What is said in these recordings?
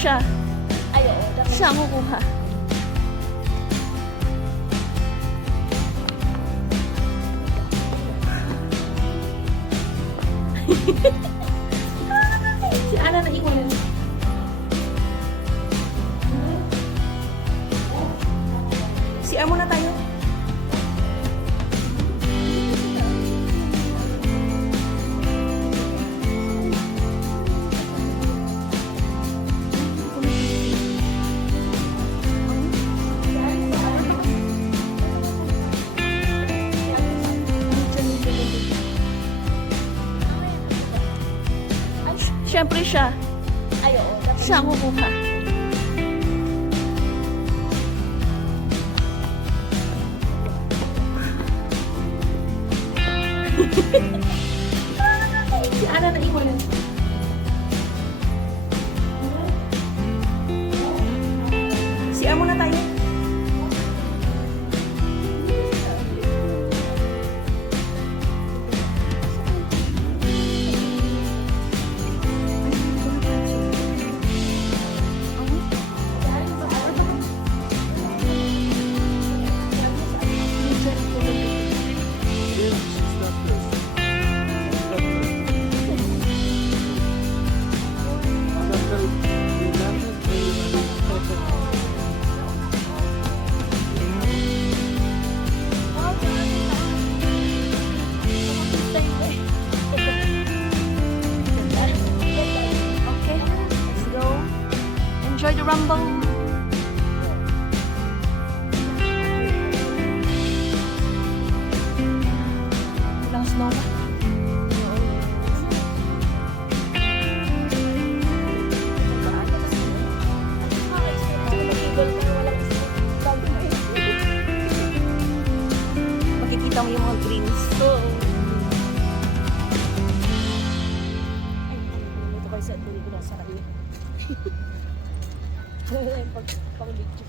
siya. Ay, oo. Siya ang kukuha. Si Ana na iwan. Si Amo na tayo. Siyempre siya. Ay, oo. Siya ang kukuha. Si Ana na iwan. Si Amo na tayo. Okay, let's go. Enjoy the rumble. Walang snow ba? Makikita mo yung mga greens. Ito kayo sa tuloy ko na sa kanya. Pag-video.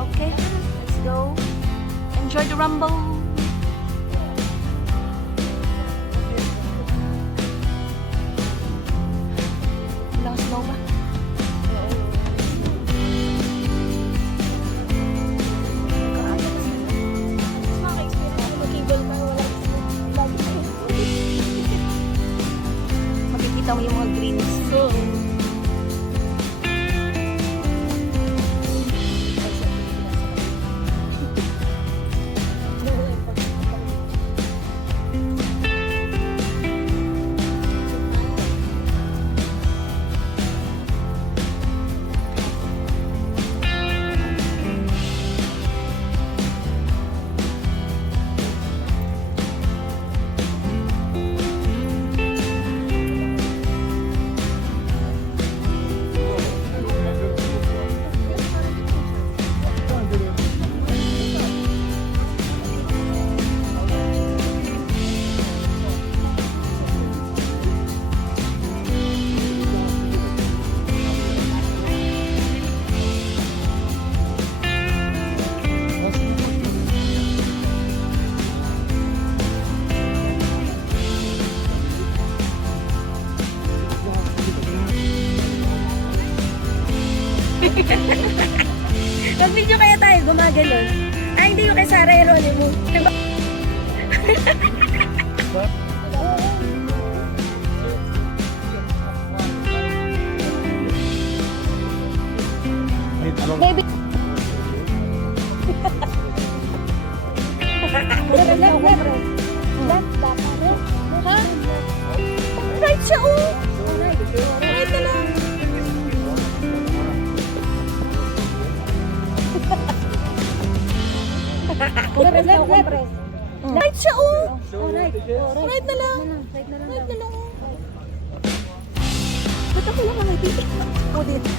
Okay, let's go. Enjoy the rumble. Walang snow ba? Makikita mo yung mga greens. Mag-video kaya tayo, gumagano'n. Ay, hindi yung kay Sarah Eronimo. Diba? Baby. Ha? Right siya, oh! Right na lang. Right siya, oh! Right na lang. Right na lang, oh. Ba't ako lang mga ibig? Oh, dito.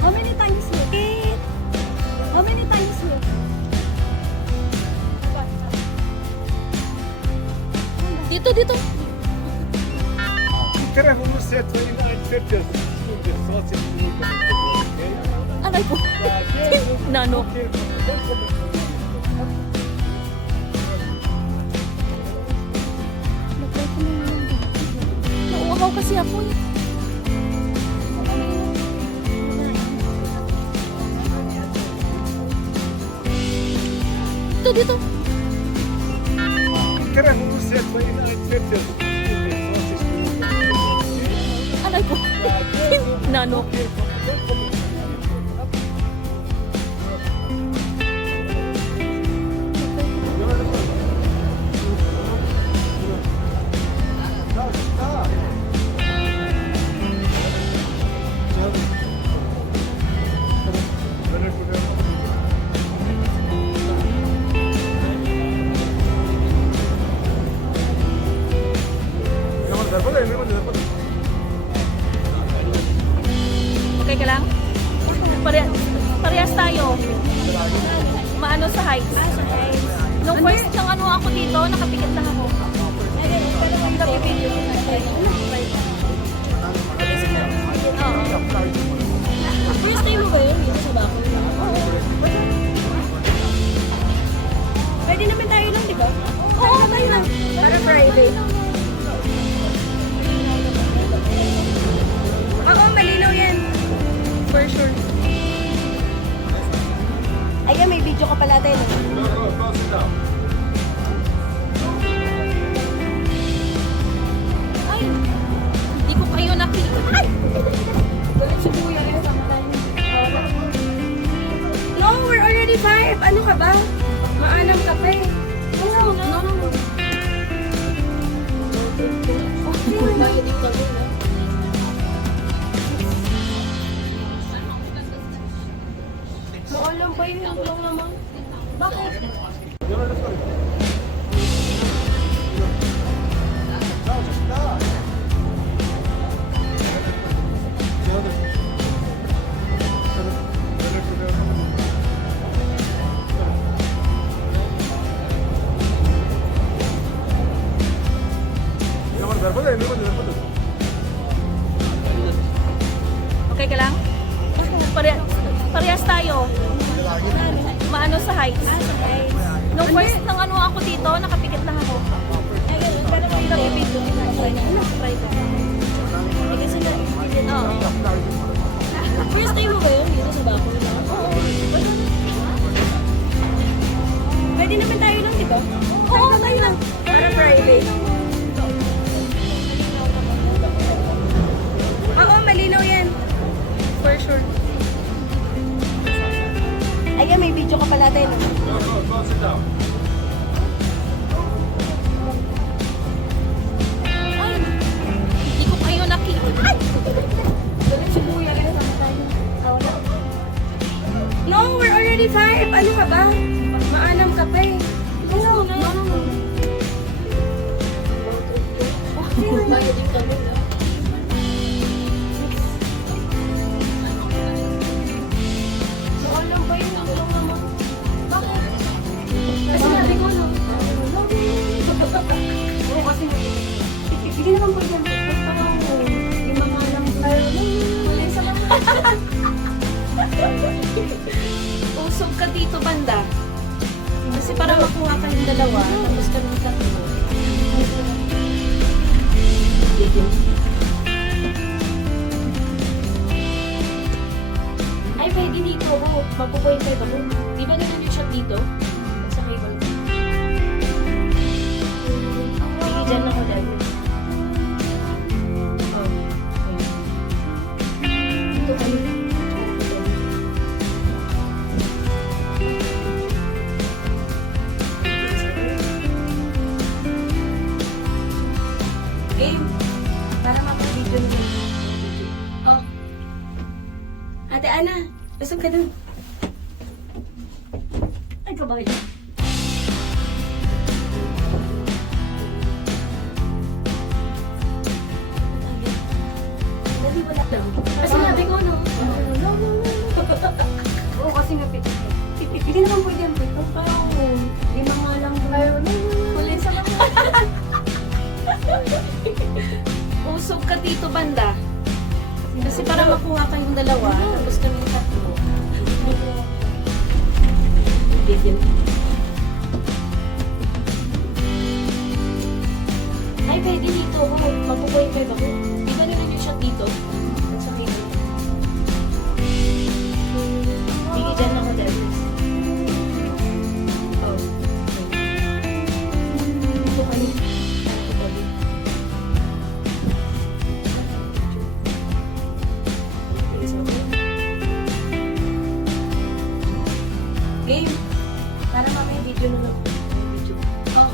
How many times here? How many times here? telefonumu set ve yine açacağız. Şimdi saat 8:00. Aray ko. Nano. Nauuhaw kasi ako eh. Dito. Telefonumu set ve yine açacağız. Şimdi saat 8:00. Aray ko. Nano. Okay ka lang? Parehas tayo. Maano sa heights. Nung first nang ano ako dito, nakapikit lang ako. First time mo ba yun? Dito sa Bacoor na? Pwede naman tayo lang, di ba? Oo, tayo lang. Para private. Oo, malinaw yan. For sure. Ay, may video ka pala tayo. Ay, hindi ko kayo nakita. Ay! No, we're already 5. Ano ka ba? Maanam ka pa eh. No. Maalam pa yun lang naman. Bakit? Okay ka lang? Parehas tayo. Maano sa heights. Nung first nang ano ako dito, nakapikit lang ako. Oo. First time mo ba yun? Dito sa Bacoor na? Pwede naman tayo lang, di ba? Oo, tayo lang. Para private. Oo, malinaw yan. For sure. Ay, may video ka pala tayo. Ay, hindi ko kayo nakita. Ay! No, we're already 5. Ano ka ba? Maanam ka pa eh. No. Maalam pa yun lang naman. Bakit? Kasi sabi ko, no? Oo, kasi hindi naman po yan. Parang yung mga alam tayo. Wala sa mga. Usog ka dito, banda. Kasi para makuha ka yung dalawa, tapos kami tatlo. Ay, pwede dito. Magpo-point 5 ako. Di ba ganun yung shot dito? Sa may balcony. Sige, dyan ako dyan. Oh, okay. Dito kayo. Game. Para mapag-video nyo. Oh. Ate Ana, usog ka dun. Ay, kabay. Dali, wala lang. Kasi nabi ko, no? No. Oo, kasi nga, hindi naman pwede ang pito. Parang, lima nga lang. Huli sa mga. Usog ka dito banda. Kasi para makuha kayong dalawa, tapos kami tatlo. Ay, pwede dito. Magpo-point 5 ako. Di ba nila yung shot dito? Sa middle. Sige, dyan ako dyan. Oh. Dito kami. Dito kami. Game. Para mamaya video na lang. Video. Oh.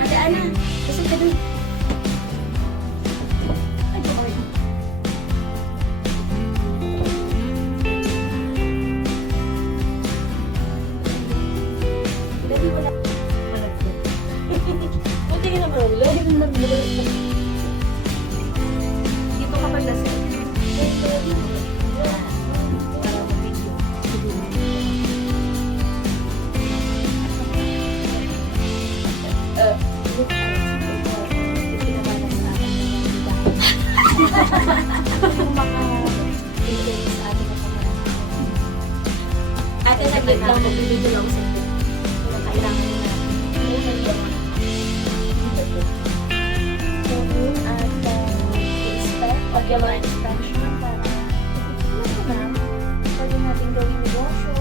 Ada Ana. Kasi ka dun. Ay, di ba kayo? Dali wala. Malagpo. Buti ka naman ulo. Dito ka pa lasing. Para mag-video. Ate, saglit lang. Magbibigyan lang sa ito. Kailangan mo na. At i-expect pag yung mga expansion para pwede natin gawin negosyo.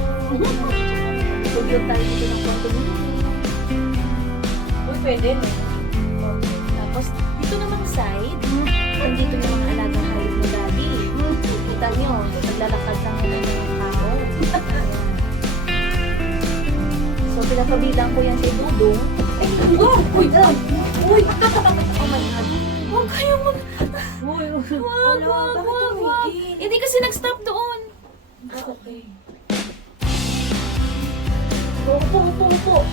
Pag-build tayo dito ng condominium. Uy, pwede, no? Tapos, dito naman side, nandito yung mga alagang hayop mo daddy. Kita nyo, naglalakad lang ng tao. So, pinapabilang ko yan kay Dudong. Ay, uy! Uy! Oh my God. Huwag kayong mag... Wag. Hindi kasi nag-stop doon. Okay. Upo.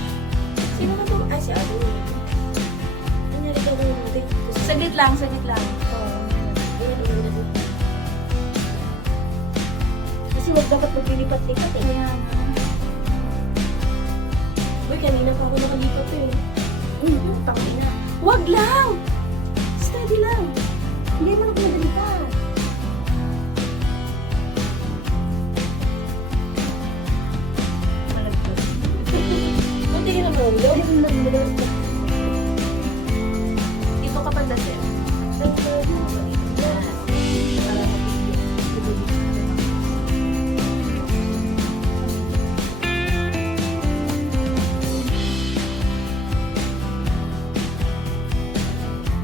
Sino na to? Ay, si Ado. Nangyari ka mo natin. Saglit lang. Kasi wag dapat maglilipat-lipat eh. Yan. Uy, kanina pa ako nakalipat eh. Tangina. Wag lang! Steady lang.